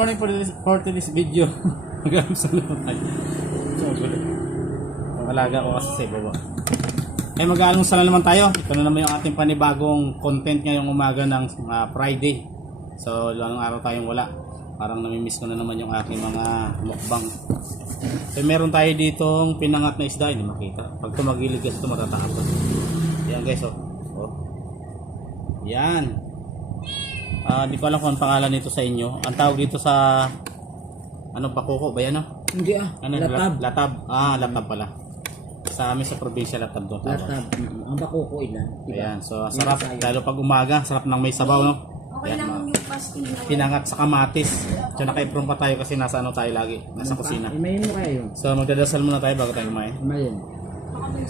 morning for today's video. Mag-aamusal naman tayo. So, gulit. Ang alaga ko kasi sa ibaba. Eh, mag-aamusal na naman tayo. Ito na naman yung ating panibagong content ngayong umaga ng Friday. So, anong araw tayong wala. Parang namimiss ko na naman yung aking mga mukbang. So, meron tayo ditong pinangat na isda. Hindi makita. Pag tumagilid kasi ito matatapos. Yan guys, oh. Yan. Di ko alam kung ang pangalan nito sa inyo. Ang tawag dito sa ano, pakuko ba yan? Hindi Ano, latab. Latab. Latab pala. Sa amin sa probinsya, latab doon. Latab. Ang bakuko ilan. Diba? Ayan, so sarap. Lalo pag umaga, sarap ng may sabaw, no? Okay lang yung pasting na Pinangat sa kamatis. So naka-improve pa tayo kasi nasa ano tayo lagi. Nasa kusina. Imayin mo kayo. So magdadasal muna tayo bago tayo kumain. Imayin. baka may